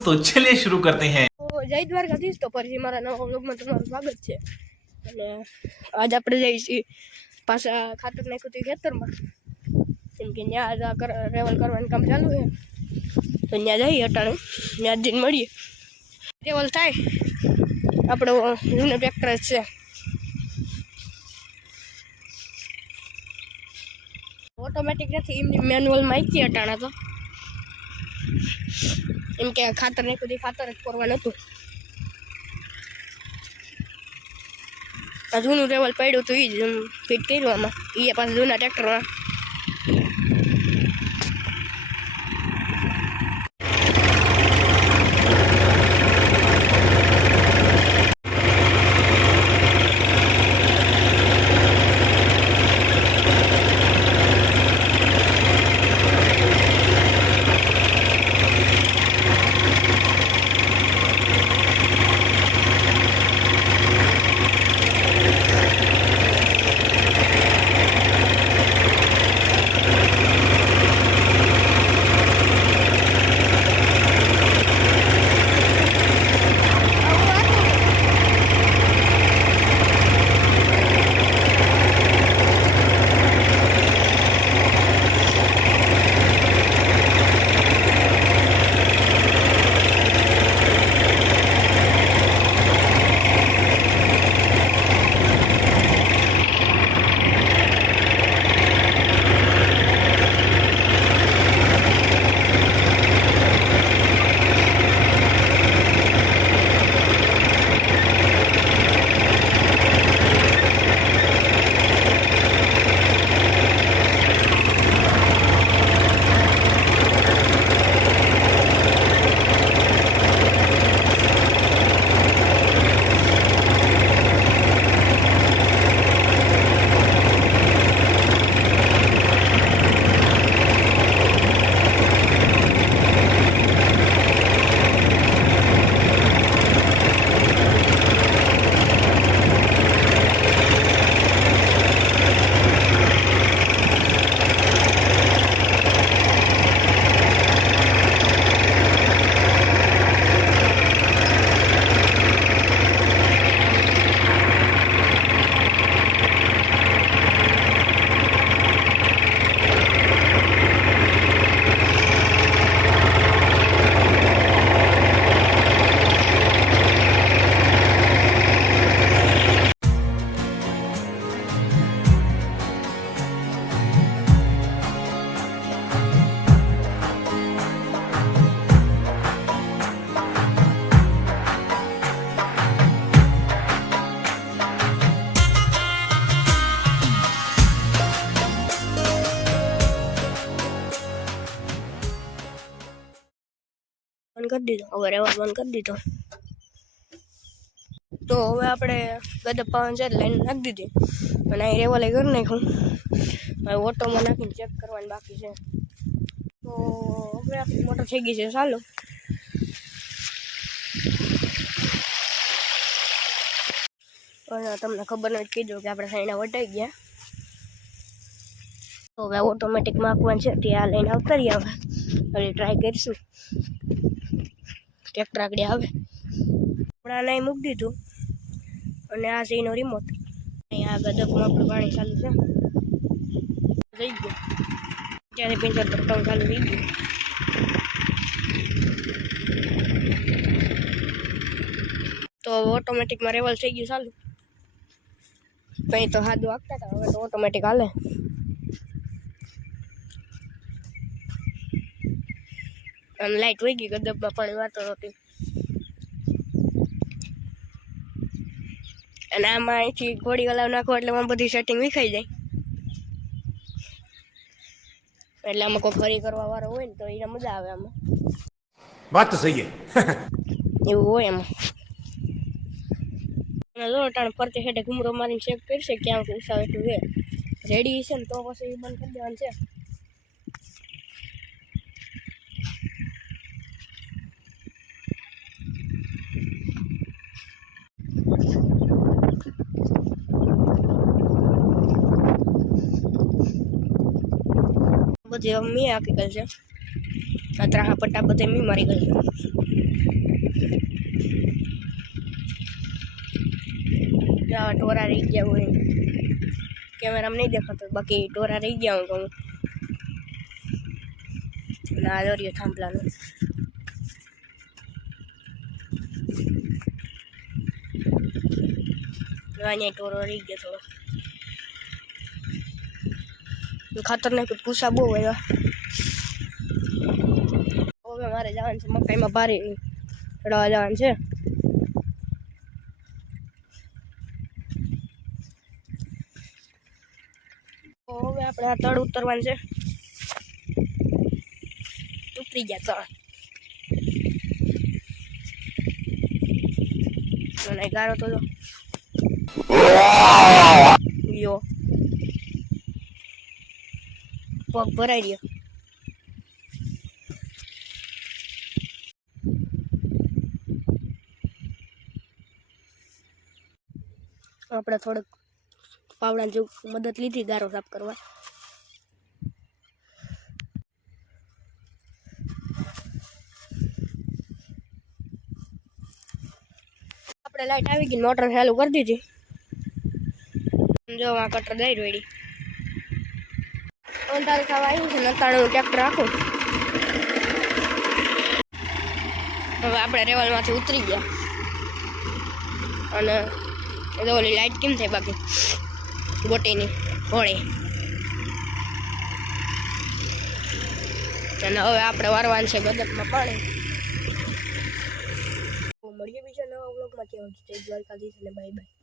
तो चलिए शुरू करते हैं તો જય દ્વારકાધીશ તો ફરીથી મારા નવા વ્લોગમાં તમારું સ્વાગત છે અને આજ આપણે જઈએ છીએ પાછા ખાતર નાખ્યું હતું ખેતરમાં કેમ કે ત્યાં આજ રેવલ કરવાનું કામ ચાલુ છે તો ત્યાં જઈએ અટાણે ત્યાં જઈને મળીએ રેવલ થાય આપણો જૂનો ટ્રેક્ટર જ છે ઓટોમેટિક નથી એમની મેન્યુઅલ માહિતી અટાણા તો એમ કે ખાતર ને કદી ખાતર જ કરવાનું હતું. જૂનું લેવલ પડ્યું હતું એ જ ફિટ કર્યું આમાં. એ પાછા જૂના ટ્રેક્ટરમાં બંધ કરી દીધો. હવે રેવલ બંધ કરી દીધો. તો હવે આપણે ગદપ પાવન હજાર લાઈન નાખી દીધી. અને અહીં રેવલે કરી નાખ્યું. હવે ઓટોમાં નાખીને ચેક કરવાની બાકી છે. તો હવે આપણી મોટર થઈ ગઈ છે. ચાલો. પણ તમને ખબર નથી કીધું કે આપણે સાઈના વટાઈ ગયા. તો હવે ઓટોમેટિક માપવાનું છે. ત્યાં લઈને આવતા રહીએ હવે. ટ્રાય કરીશું. ટ્રેક્ટર આગળ આવે. હમણાં નહીં મૂકી દીધું. અને આ છે રિમોટ અહીંયા ગદકમાં આપણું પાણી ચાલુ છે. થઈ ગયું. ત્યારે પિંચર પર કામ ચાલુ થઈ ગયું. તો ઓટોમેટિકમાં રેવલ થઈ ગયું ચાલુ. કંઈ તો સાદું આપતા હતા, હવે તો ઓટોમેટિક હાલે. અને લાઇટ વહી ગઈ ગદબમાં પાણી વાતો હતી. અને આમાં અહીંથી ઘોડી હલાવ નાખો એટલે આમાં બધી સેટિંગ વિખાઈ જાય. એટલે આમાં કોઈ ફરી કરવા વાળો હોય ને તો એને મજા આવે આમાં. વાત તો સહી એવું હોય એમાં અને જો ટાણ ફરતી હેઠે ઘૂમરો મારીને ચેક કરશે ક્યાં ઉસાવે એટલું છે. રેડી છે ને તો પછી બંધ કરી દેવાનું છે. જે મી આખી ગયેલ છે. આ ત્રાહા પટ્ટા બધે મી મારી ગયેલ છે. ટોરા રહી ગયા હોય કેમેરામાં નહીં દેખાતો, બાકી ટોરા રહી ગયા હોય હું. ના દોર્યો થાંભલાનું. અહીંયા ટોરો રહી ગયો થોડો. ખતરનાક ભૂસા બહુ આવ્યા. હવે મારે જવાનું છે, મકાઈમાં ભારે ચડવા જવાનું છે. હવે આપણે આ તળ ઉતરવાનું છે. ઉતરી ગયા તળ. ગારો તો જો. પગ ભરાઈ ગયો આપણે થોડુંક પાવડા જેવું મદદ લીધી ગારો સાફ કરવા આપણે લાઈટ આવી ગઈ મોટર ચાલુ કરી દીધી જો આ કટર દઈ રેડી અંધારું ખાવા આવ્યું છે નતાણે હું ટ્રેક્ટર રાખું. હવે આપણે રેવલમાંથી ઉતરી ગયા. અને એ તો ઓલી લાઈટ કેમ થઈ બાકી? ગોટીની હોળી. અને હવે આપણે વારવાનું છે ગદકમાં પાણી. મળીએ બીજા નવા બ્લોગમાં કેવું જય દ્વારકાધીશ અને બાય બાય